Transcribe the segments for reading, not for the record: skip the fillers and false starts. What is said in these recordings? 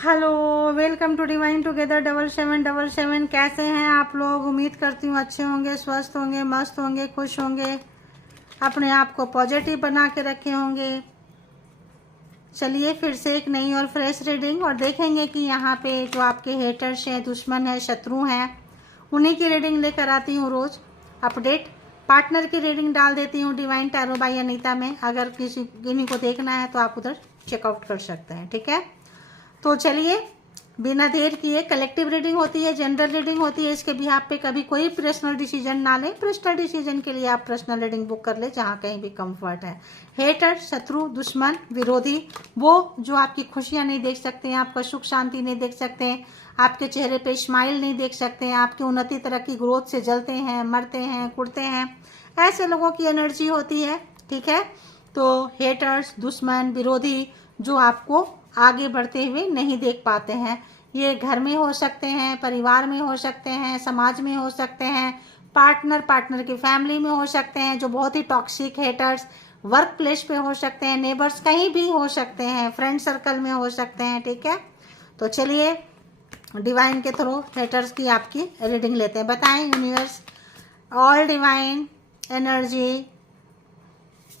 Hello, welcome to divine together 7777। कैसे हैं आप लोग? उम्मीद करती हूँ अच्छे होंगे, स्वस्थ होंगे, मस्त होंगे, खुश होंगे, अपने आप को पॉजिटिव बना के रखे होंगे। चलिए फिर से एक नई और फ्रेश रीडिंग और देखेंगे कि यहाँ पे जो आपके हेटर्स हैं, दुश्मन हैं, शत्रु हैं, उन्हीं की रीडिंग लेकर आती हूँ रोज़ अपडेट। पार्टनर की रीडिंग डाल देती हूँ डिवाइन टैरो बाय अनीता में। अगर किन्हीं को देखना है तो आप उधर चेकआउट कर सकते हैं, ठीक है। तो चलिए बिना देर किए, कलेक्टिव रीडिंग होती है, जनरल रीडिंग होती है, इसके बिहाफ पे कभी कोई पर्सनल डिसीजन ना लें। पर्सनल डिसीजन के लिए आप पर्सनल रीडिंग बुक कर ले जहाँ कहीं भी कंफर्ट है। हेटर, शत्रु, दुश्मन, विरोधी, वो जो आपकी खुशियाँ नहीं देख सकते हैं, आपका सुख शांति नहीं देख सकते हैं, आपके चेहरे पे स्माइल नहीं देख सकते हैं, आपकी उन्नति तरक्की ग्रोथ से जलते हैं, मरते हैं, कुड़ते हैं, ऐसे लोगों की एनर्जी होती है, ठीक है। तो हेटर्स, दुश्मन, विरोधी जो आपको आगे बढ़ते हुए नहीं देख पाते हैं, ये घर में हो सकते हैं, परिवार में हो सकते हैं, समाज में हो सकते हैं, पार्टनर की फैमिली में हो सकते हैं जो बहुत ही टॉक्सिक हेटर्स, वर्क प्लेस पे हो सकते हैं, नेबर्स कहीं भी हो सकते हैं, फ्रेंड सर्कल में हो सकते हैं, ठीक है। तो चलिए डिवाइन के थ्रू हेटर्स की आपकी रीडिंग लेते हैं। बताएं universe, all divine energy,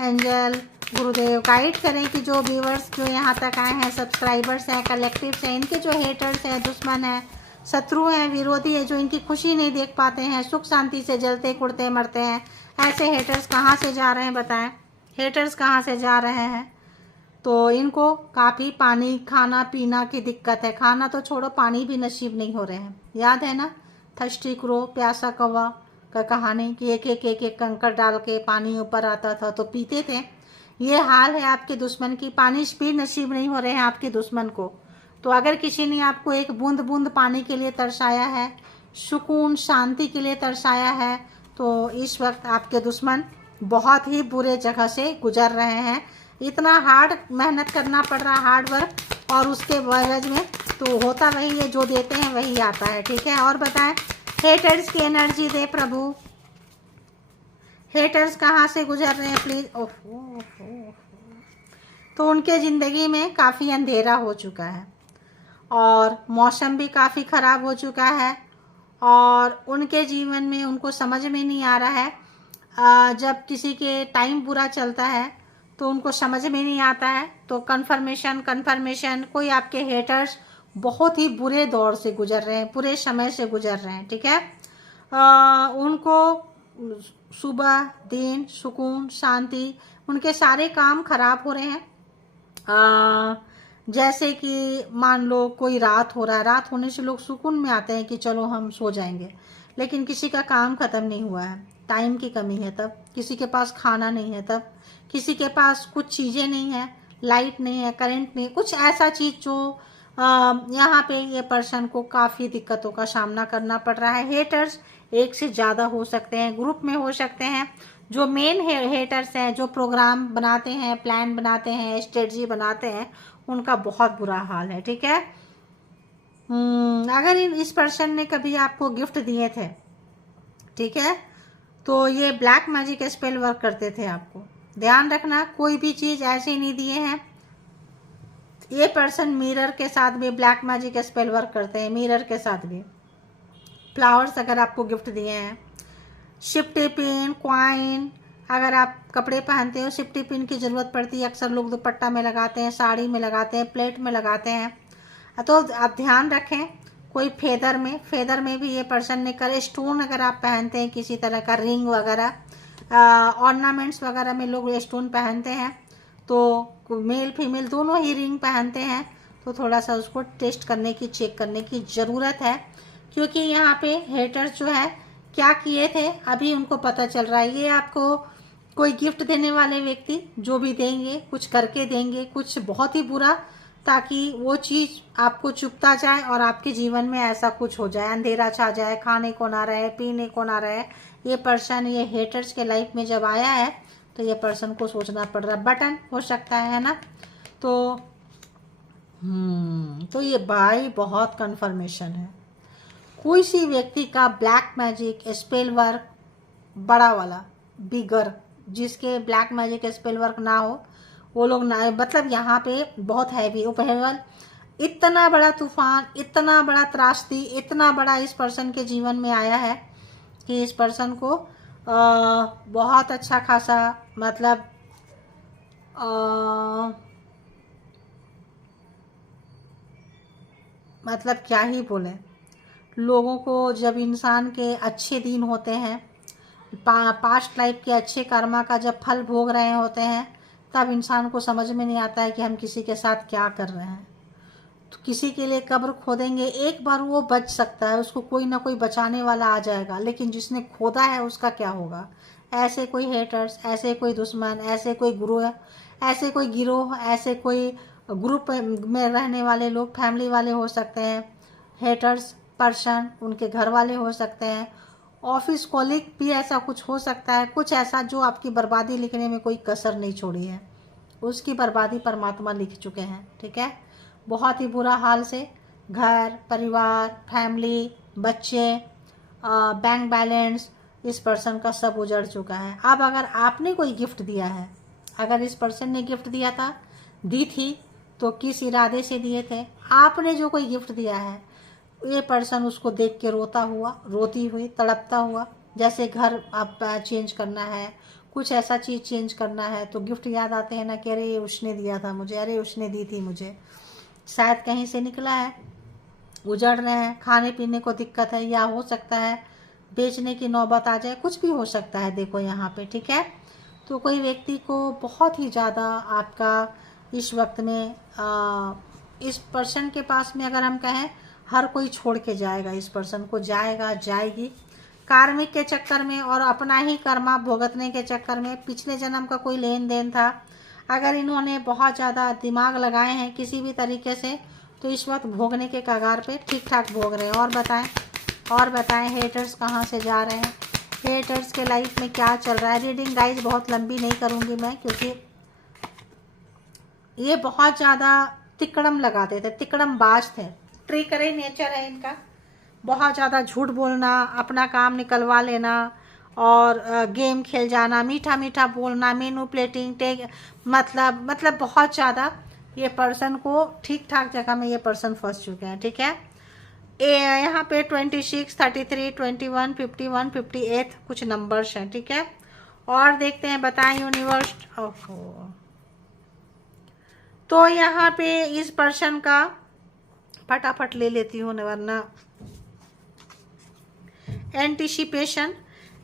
angel, गुरुदेव गाइड करें कि जो व्यूवर्स जो यहाँ तक आए हैं, सब्सक्राइबर्स हैं, कलेक्टिव्स हैं, इनके जो हेटर्स हैं, दुश्मन हैं, शत्रु हैं, विरोधी है, जो इनकी खुशी नहीं देख पाते हैं, सुख शांति से जलते कुड़ते मरते हैं, ऐसे हेटर्स कहाँ से जा रहे हैं? बताएं हेटर्स कहाँ से जा रहे हैं? तो इनको काफ़ी पानी खाना पीना की दिक्कत है। खाना तो छोड़ो, पानी भी नसीब नहीं हो रहे हैं। याद है ना थर्स्टी क्रो, प्यासा कौवा का कहानी कि एक एक एक एक कंकड़ डाल के पानी ऊपर आता था तो पीते थे। ये हाल है आपके दुश्मन की। पानी भी नसीब नहीं हो रहे हैं आपके दुश्मन को। तो अगर किसी ने आपको एक बूंद बूंद पानी के लिए तरसाया है, सुकून शांति के लिए तरसाया है, तो इस वक्त आपके दुश्मन बहुत ही बुरे जगह से गुजर रहे हैं। इतना हार्ड मेहनत करना पड़ रहा, हार्ड वर्क, और उसके एवज में तो होता वही है, जो देते हैं वही आता है, ठीक है। और बताएं हेटर्स की एनर्जी दे प्रभु। हेटर्स कहाँ से गुजर रहे हैं प्लीज। ओह, तो उनके ज़िंदगी में काफ़ी अंधेरा हो चुका है और मौसम भी काफ़ी ख़राब हो चुका है, और उनके जीवन में उनको समझ में नहीं आ रहा है। जब किसी के टाइम बुरा चलता है तो उनको समझ में नहीं आता है। तो कन्फर्मेशन कोई आपके हेटर्स बहुत ही बुरे दौर से गुजर रहे हैं, बुरे समय से गुजर रहे हैं, ठीक है। उनको सुबह दिन सुकून शांति, उनके सारे काम खराब हो रहे हैं। जैसे कि मान लो कोई रात हो रहा है, रात होने से लोग सुकून में आते हैं कि चलो हम सो जाएंगे, लेकिन किसी का काम ख़त्म नहीं हुआ है, टाइम की कमी है तब, किसी के पास खाना नहीं है तब, किसी के पास कुछ चीज़ें नहीं है, लाइट नहीं है, करंट नहीं, कुछ ऐसा चीज़ जो यहाँ पे ये पर्सन को काफ़ी दिक्कतों का सामना करना पड़ रहा है। हेटर्स एक से ज़्यादा हो सकते हैं, ग्रुप में हो सकते हैं। जो मेन हेटर्स हैं, जो प्रोग्राम बनाते हैं, प्लान बनाते हैं, स्ट्रेटजी बनाते हैं, उनका बहुत बुरा हाल है, ठीक है। अगर इस पर्सन ने कभी आपको गिफ्ट दिए थे, ठीक है, तो ये ब्लैक मैजिक स्पेल वर्क करते थे आपको। ध्यान रखना, कोई भी चीज़ ऐसे नहीं दिए हैं। ये पर्सन मिरर के साथ भी ब्लैक मैजिक स्पेल वर्क करते हैं, मिरर के साथ भी। फ्लावर्स अगर आपको गिफ्ट दिए हैं, शिफ्टी पिन, क्वाइन, अगर आप कपड़े पहनते हो शिफ्टी पिन की ज़रूरत पड़ती है, अक्सर लोग दुपट्टा में लगाते हैं, साड़ी में लगाते हैं, प्लेट में लगाते हैं। तो आप ध्यान रखें, कोई फेदर में भी ये पर्सन ने करे। स्टोन अगर आप पहनते हैं, किसी तरह का रिंग वगैरह, ऑर्नामेंट्स वगैरह में लोग स्टोन पहनते हैं, तो मेल फीमेल दोनों ही रिंग पहनते हैं, तो थोड़ा सा उसको टेस्ट करने की, चेक करने की ज़रूरत है। क्योंकि यहाँ पे हेटर्स जो है क्या किए थे अभी उनको पता चल रहा है। ये आपको कोई गिफ्ट देने वाले व्यक्ति जो भी देंगे, कुछ करके देंगे, कुछ बहुत ही बुरा, ताकि वो चीज़ आपको चुपता जाए और आपके जीवन में ऐसा कुछ हो जाए, अंधेरा छा जाए, खाने को ना रहे, पीने को ना रहे। ये पर्सन, ये हेटर्स के लाइफ में जब आया है तो ये पर्सन को सोचना पड़ रहा है। बटन हो सकता है ना। तो ये भाई बहुत कन्फर्मेशन है। कोई सी व्यक्ति का ब्लैक मैजिक स्पेल वर्क बड़ा वाला, बिगर, जिसके ब्लैक मैजिक स्पेल वर्क ना हो, वो लोग ना, मतलब यहाँ पे बहुत हैवी उपहेवल इतना बड़ा तूफान, इतना बड़ा त्रासदी, इतना बड़ा इस पर्सन के जीवन में आया है कि इस पर्सन को बहुत अच्छा खासा मतलब मतलब क्या ही बोले, लोगों को जब इंसान के अच्छे दिन होते हैं, पास्ट लाइफ के अच्छे कर्मा का जब फल भोग रहे होते हैं, तब इंसान को समझ में नहीं आता है कि हम किसी के साथ क्या कर रहे हैं। तो किसी के लिए कब्र खोदेंगे, एक बार वो बच सकता है, उसको कोई ना कोई बचाने वाला आ जाएगा, लेकिन जिसने खोदा है उसका क्या होगा। ऐसे कोई हेटर्स, ऐसे कोई दुश्मन, ऐसे कोई गुरु, ऐसे कोई गिरोह, ऐसे कोई ग्रुप में रहने वाले लोग, फैमिली वाले हो सकते हैं, हेटर्स पर्सन उनके घर वाले हो सकते हैं, ऑफिस कॉलीग भी ऐसा कुछ हो सकता है, कुछ ऐसा जो आपकी बर्बादी लिखने में कोई कसर नहीं छोड़ी है, उसकी बर्बादी परमात्मा लिख चुके हैं। ठीक है, बहुत ही बुरा हाल से घर परिवार, फैमिली, बच्चे, बैंक बैलेंस, इस पर्सन का सब उजड़ चुका है। अब अगर आपने कोई गिफ्ट दिया है, अगर इस पर्सन ने गिफ्ट दिया था, दी थी, तो किस इरादे से दिए थे, आपने जो कोई गिफ्ट दिया है, ये पर्सन उसको देख के रोता हुआ, रोती हुई, तड़पता हुआ, जैसे घर आप चेंज करना है, कुछ ऐसा चीज़ चेंज करना है, तो गिफ्ट याद आते हैं ना कि अरे ये उसने दिया था मुझे, अरे उसने दी थी मुझे, शायद कहीं से निकला है, उजड़ रहे हैं, खाने पीने को दिक्कत है, या हो सकता है बेचने की नौबत आ जाए, कुछ भी हो सकता है। देखो यहाँ पे, ठीक है, तो कोई व्यक्ति को बहुत ही ज़्यादा आपका इस वक्त में इस पर्सन के पास में अगर हम कहें, हर कोई छोड़ के जाएगा, इस पर्सन को जाएगा, जाएगी, कार्मिक के चक्कर में और अपना ही कर्मा भुगतने के चक्कर में। पिछले जन्म का कोई लेन देन था, अगर इन्होंने बहुत ज़्यादा दिमाग लगाए हैं किसी भी तरीके से, तो इस वक्त भोगने के कगार पे ठीक ठाक भोग रहे हैं। और बताएं हेटर्स कहाँ से जा रहे हैं, हेटर्स के लाइफ में क्या चल रहा है। रीडिंग गाइज बहुत लंबी नहीं करूँगी मैं, क्योंकि ये बहुत ज़्यादा तिकड़म लगाते थे, तिकड़म बाज थे, ट्रिकरी नेचर है इनका, बहुत ज़्यादा झूठ बोलना, अपना काम निकलवा लेना और गेम खेल जाना, मीठा मीठा बोलना, मैनिपुलेटिंग टेक, मतलब बहुत ज़्यादा ये पर्सन को ठीक ठाक जगह में ये पर्सन फंस चुके हैं। ठीक है, यहाँ पे 26, 33, 21, 51, 58 कुछ नंबर्स हैं। ठीक है, और देखते हैं, बताएं यूनिवर्स। ओहो, तो यहाँ पे इस पर्सन का फटाफट ले लेती हूँ वरना एंटिसिपेशन।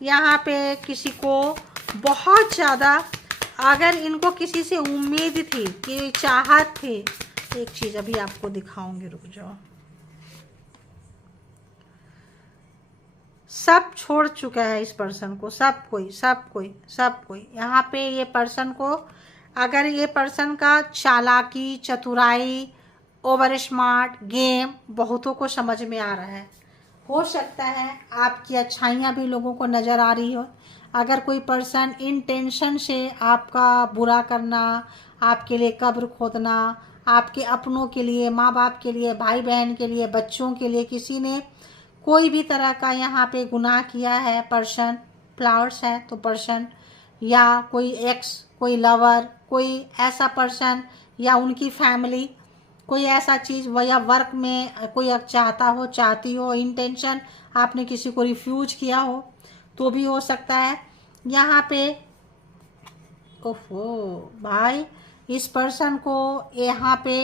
यहाँ पे किसी को बहुत ज़्यादा, अगर इनको किसी से उम्मीद थी, कि चाहत थी, एक चीज़ अभी आपको दिखाऊंगी, रुक जाओ, सब छोड़ चुका है इस पर्सन को, सब कोई यहाँ पे ये पर्सन को, अगर ये पर्सन का चालाकी, चतुराई, ओवर स्मार्ट गेम बहुतों को समझ में आ रहा है। हो सकता है आपकी अच्छाइयाँ भी लोगों को नज़र आ रही हो। अगर कोई पर्सन इंटेंशन से आपका बुरा करना, आपके लिए कब्र खोदना, आपके अपनों के लिए, माँ बाप के लिए, भाई बहन के लिए, बच्चों के लिए, किसी ने कोई भी तरह का यहाँ पे गुनाह किया है, पर्सन फ्लावर्स है तो पर्सन, या कोई एक्स, कोई लवर, कोई ऐसा पर्सन, या उनकी फैमिली, कोई ऐसा चीज़, या वर्क में कोई चाहता हो, चाहती हो, इंटेंशन आपने किसी को रिफ्यूज किया हो तो भी हो सकता है। यहाँ पे ओफो भाई, इस पर्सन को यहाँ पे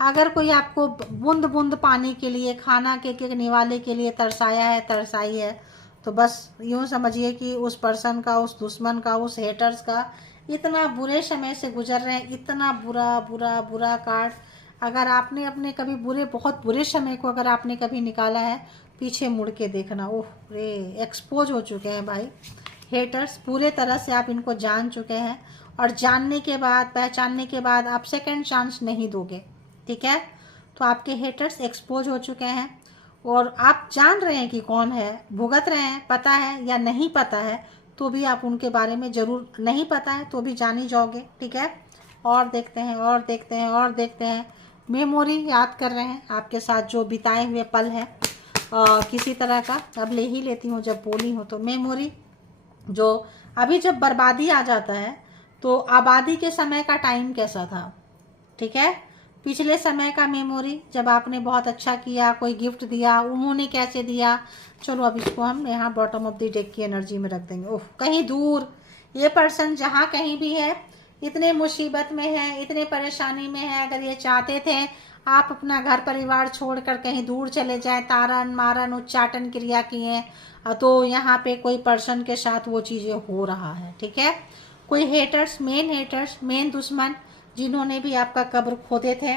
अगर कोई आपको बूंद बूंद पानी के लिए, खाना के निवाले के लिए तरसाया है, तरसाई है, तो बस यूँ समझिए कि उस पर्सन का, उस दुश्मन का, उस हेटर्स का इतना बुरे समय से गुजर रहे हैं, इतना बुरा बुरा बुरा कार्ड। अगर आपने अपने कभी बहुत बुरे समय को अगर आपने कभी निकाला है, पीछे मुड़ के देखना, ओह रे, एक्सपोज हो चुके हैं भाई हेटर्स, पूरे तरह से आप इनको जान चुके हैं, और जानने के बाद, पहचानने के बाद आप सेकंड चांस नहीं दोगे। ठीक है, तो आपके हेटर्स एक्सपोज हो चुके हैं, और आप जान रहे हैं कि कौन है, भुगत रहे हैं, पता है या नहीं पता है, तो भी आप उनके बारे में ज़रूर, नहीं पता है तो भी जान ही जाओगे। ठीक है, और देखते हैं, मेमोरी याद कर रहे हैं, आपके साथ जो बिताए हुए पल है किसी तरह का, अब ले ही लेती हूँ जब बोली हूँ तो। मेमोरी, जो अभी जब बर्बादी आ जाता है तो आबादी के समय का टाइम कैसा था। ठीक है, पिछले समय का मेमोरी, जब आपने बहुत अच्छा किया, कोई गिफ्ट दिया, उन्होंने कैसे दिया। चलो अब इसको हम यहाँ बॉटम ऑफ द डेक की एनर्जी में रख देंगे। ओह, कहीं दूर ये पर्सन जहाँ कहीं भी है, इतने मुसीबत में है, इतने परेशानी में है, अगर ये चाहते थे आप अपना घर परिवार छोड़कर कहीं दूर चले जाएं, तारन मारन उच्चाटन क्रिया किए, तो यहाँ पे कोई पर्सन के साथ वो चीज़ें हो रहा है। ठीक है, कोई हेटर्स, मेन दुश्मन जिन्होंने भी आपका कब्र खोदे थे,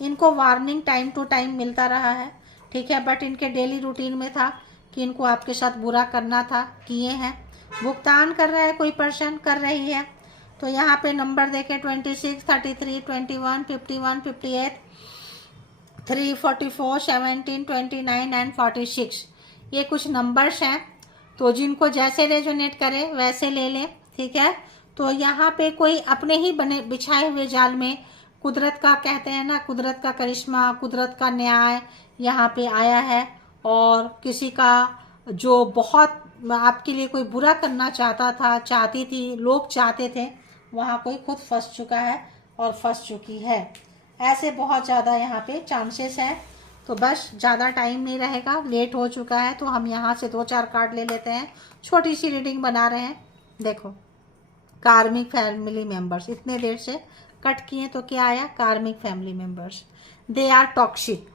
इनको वार्निंग टाइम टू टाइम मिलता रहा है। ठीक है, बट इनके डेली रूटीन में था कि इनको आपके साथ बुरा करना था, किए हैं। भुगतान कर रहा है कोई पर्सन, कर रही है। तो यहाँ पे नंबर देखें 26, 33, 21, 51, 58, 3, 44, 17, 29 एंड 46। ये कुछ नंबर्स हैं, तो जिनको जैसे रेजोनेट करे वैसे ले लें। ठीक है, तो यहाँ पे कोई अपने ही बने बिछाए हुए जाल में, कुदरत का कहते हैं ना, कुदरत का करिश्मा, कुदरत का न्याय यहाँ पे आया है। और किसी का जो बहुत आपके लिए कोई बुरा करना चाहता था, चाहती थी, लोग चाहते थे, वहाँ कोई खुद फंस चुका है और फंस चुकी है। ऐसे बहुत ज़्यादा यहाँ पे चांसेस हैं। तो बस ज़्यादा टाइम नहीं रहेगा, लेट हो चुका है, तो हम यहाँ से 2-4 कार्ड ले लेते हैं। छोटी सी रीडिंग बना रहे हैं। देखो, कार्मिक फैमिली मेंबर्स, इतने देर से कट किए तो क्या आया, karmic family members, they are toxic.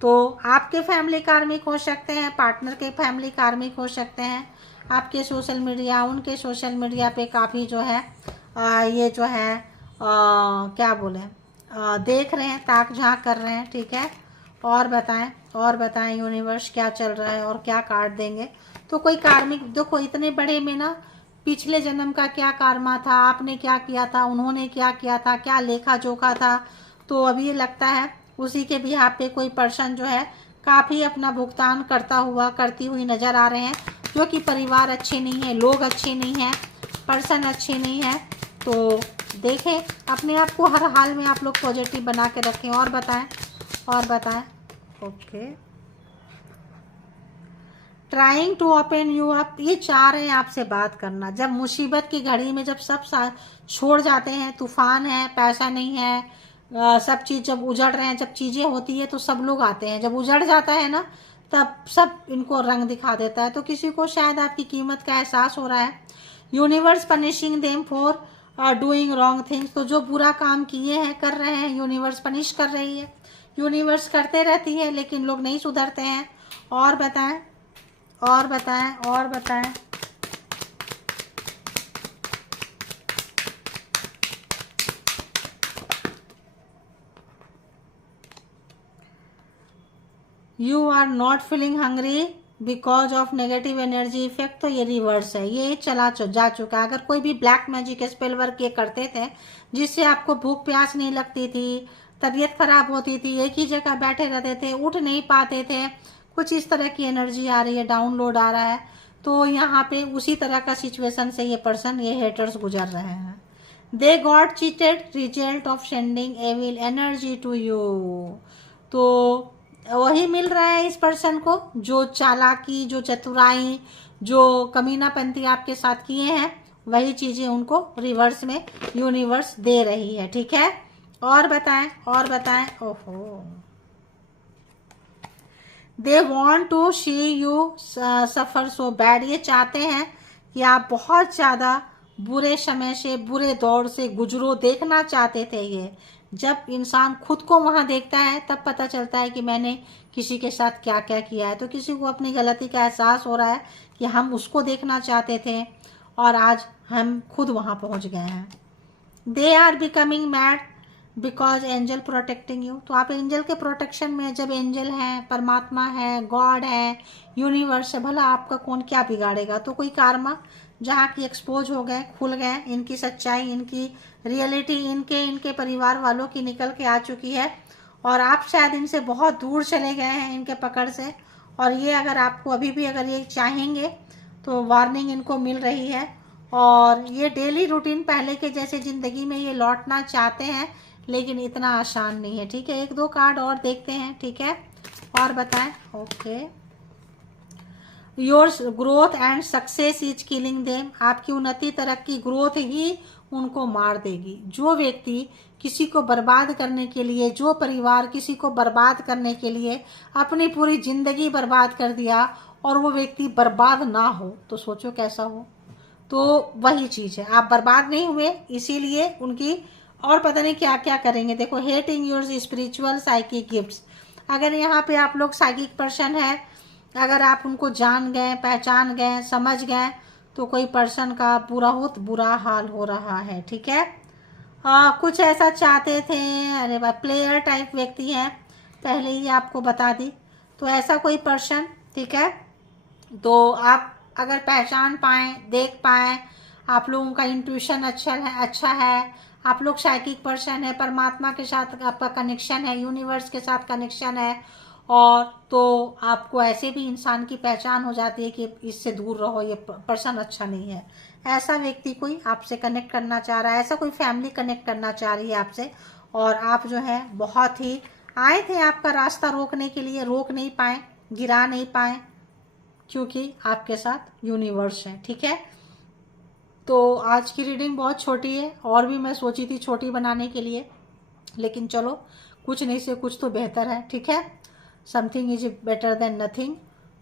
तो आपके फैमिली कार्मिक हो सकते हैं, पार्टनर के फैमिली कार्मिक हो सकते हैं। आपके सोशल मीडिया, उनके सोशल मीडिया पे काफ़ी जो है ये जो है क्या बोले, देख रहे हैं, ताक झांक कर रहे हैं। ठीक है, और बताएं यूनिवर्स क्या चल रहा है और क्या कार्ड देंगे। तो कोई कार्मिक, देखो इतने बड़े में ना, पिछले जन्म का क्या कर्मा था, आपने क्या किया था, उन्होंने क्या किया था, क्या लेखा जोखा था। तो अभी ये लगता है उसी के भी यहाँ पे कोई पर्सन जो है काफ़ी अपना भुगतान करती हुई नज़र आ रहे हैं, जो कि परिवार अच्छे नहीं है, लोग अच्छे नहीं हैं, पर्सन अच्छे नहीं है। तो देखें, अपने आप को हर हाल में आप लोग पॉजिटिव बना के रखें। और बताएं। Okay, trying to open you up, ये चाह रहे हैं आपसे बात करना। जब मुसीबत की घड़ी में, जब सब छोड़ जाते हैं, तूफान है, पैसा नहीं है, सब चीज़ जब उजड़ रहे हैं, जब चीज़ें होती है तो सब लोग आते हैं, जब उजड़ जाता है ना, तब सब इनको रंग दिखा देता है। तो किसी को शायद आपकी कीमत का एहसास हो रहा है। Universe punishing them for doing wrong things, तो जो बुरा काम किए हैं, कर रहे हैं, यूनिवर्स पनिश कर रही है। यूनिवर्स करते रहती है, लेकिन लोग नहीं सुधरते हैं। और बताएं। You are not feeling hungry because of negative energy effect. तो ये रिवर्स है, ये जा चुका है। अगर कोई भी ब्लैक मैजिक स्पेल वर्क ये करते थे, जिससे आपको भूख प्यास नहीं लगती थी, तबीयत खराब होती थी, एक ही जगह बैठे रहते थे, उठ नहीं पाते थे, कुछ इस तरह की एनर्जी आ रही है, डाउनलोड आ रहा है। तो यहाँ पे उसी तरह का सिचुएशन से ये पर्सन, ये हेटर्स गुजर रहे हैं। They got cheated result of sending evil energy to you. तो वही मिल रहा है इस पर्सन को, जो चालाकी, जो चतुराई, जो कमीनापंती आपके साथ किए हैं, वही चीज़ें उनको रिवर्स में यूनिवर्स दे रही है। ठीक है, और बताएं। ओहो, they want to see you suffer so bad, ये चाहते हैं कि आप बहुत ज़्यादा बुरे समय से, बुरे दौर से गुजरो, देखना चाहते थे ये। जब इंसान खुद को वहाँ देखता है, तब पता चलता है कि मैंने किसी के साथ क्या क्या किया है। तो किसी को अपनी गलती का एहसास हो रहा है कि हम उसको देखना चाहते थे और आज हम खुद वहाँ पहुँच गए हैं। They are becoming mad because angel protecting you. तो आप एंजल के प्रोटेक्शन में, जब एंजल है, परमात्मा है, गॉड है, यूनिवर्स है, भला आपका कौन क्या बिगाड़ेगा। तो कोई कार्मा जहाँ की एक्सपोज हो गए, खुल गए, इनकी सच्चाई, इनकी रियलिटी, इनके परिवार वालों की निकल के आ चुकी है। और आप शायद इनसे बहुत दूर चले गए हैं इनके पकड़ से। और ये अगर आपको अभी भी अगर ये चाहेंगे तो वार्निंग इनको मिल रही है। और ये डेली रूटीन पहले के जैसे ज़िंदगी में ये लौटना चाहते हैं, लेकिन इतना आसान नहीं है। ठीक है, 1-2 कार्ड और देखते हैं। ठीक है, और बताएं। Okay, your growth and success is killing them, आपकी उन्नति तरक्की ग्रोथ ही उनको मार देगी। जो व्यक्ति किसी को बर्बाद करने के लिए, जो परिवार किसी को बर्बाद करने के लिए अपनी पूरी जिंदगी बर्बाद कर दिया और वो व्यक्ति बर्बाद ना हो तो सोचो कैसा हो। तो वही चीज है, आप बर्बाद नहीं हुए इसीलिए उनकी और पता नहीं क्या क्या करेंगे। देखो, hating your spiritual psychic gifts, अगर यहाँ पे आप लोग साइकिक पर्सन है, अगर आप उनको जान गए, पहचान गए, समझ गए तो कोई पर्सन का बहुत बुरा हाल हो रहा है। ठीक है, कुछ ऐसा चाहते थे, अरे भाई प्लेयर टाइप व्यक्ति है, पहले ही आपको बता दी। तो ऐसा कोई पर्सन, ठीक है, तो आप अगर पहचान पाएँ, देख पाएँ, आप लोगों का इंट्यूशन अच्छा है, आप लोग साइकिक पर्सन है, परमात्मा के साथ आपका कनेक्शन है, यूनिवर्स के साथ कनेक्शन है, और तो आपको ऐसे भी इंसान की पहचान हो जाती है कि इससे दूर रहो, ये पर्सन अच्छा नहीं है। ऐसा व्यक्ति कोई आपसे कनेक्ट करना चाह रहा है, ऐसा कोई फैमिली कनेक्ट करना चाह रही है आपसे, और आप जो है बहुत ही आए थे आपका रास्ता रोकने के लिए, रोक नहीं पाए, गिरा नहीं पाए, क्योंकि आपके साथ यूनिवर्स है। ठीक है, तो आज की रीडिंग बहुत छोटी है, और भी मैं सोची थी छोटी बनाने के लिए, लेकिन चलो कुछ नहीं से कुछ तो बेहतर है। ठीक है, something is better than nothing.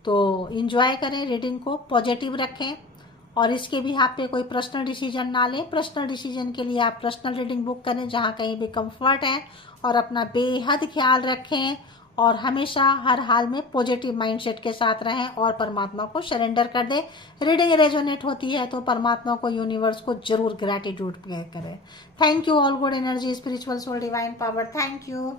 तो इंजॉय करें रीडिंग को, पॉजिटिव रखें, और इसके भी आप पे कोई पर्सनल डिसीजन ना लें। पर्सनल डिसीजन के लिए आप पर्सनल रीडिंग बुक करें जहाँ कहीं भी कंफर्ट है, और अपना बेहद ख्याल रखें, और हमेशा हर हाल में पॉजिटिव माइंडसेट के साथ रहें, और परमात्मा को सरेंडर कर दें। रीडिंग रेजोनेट होती है तो परमात्मा को, यूनिवर्स को जरूर ग्रैटिट्यूड करें। Thank you all good energy, spiritual soul, divine power, thank you.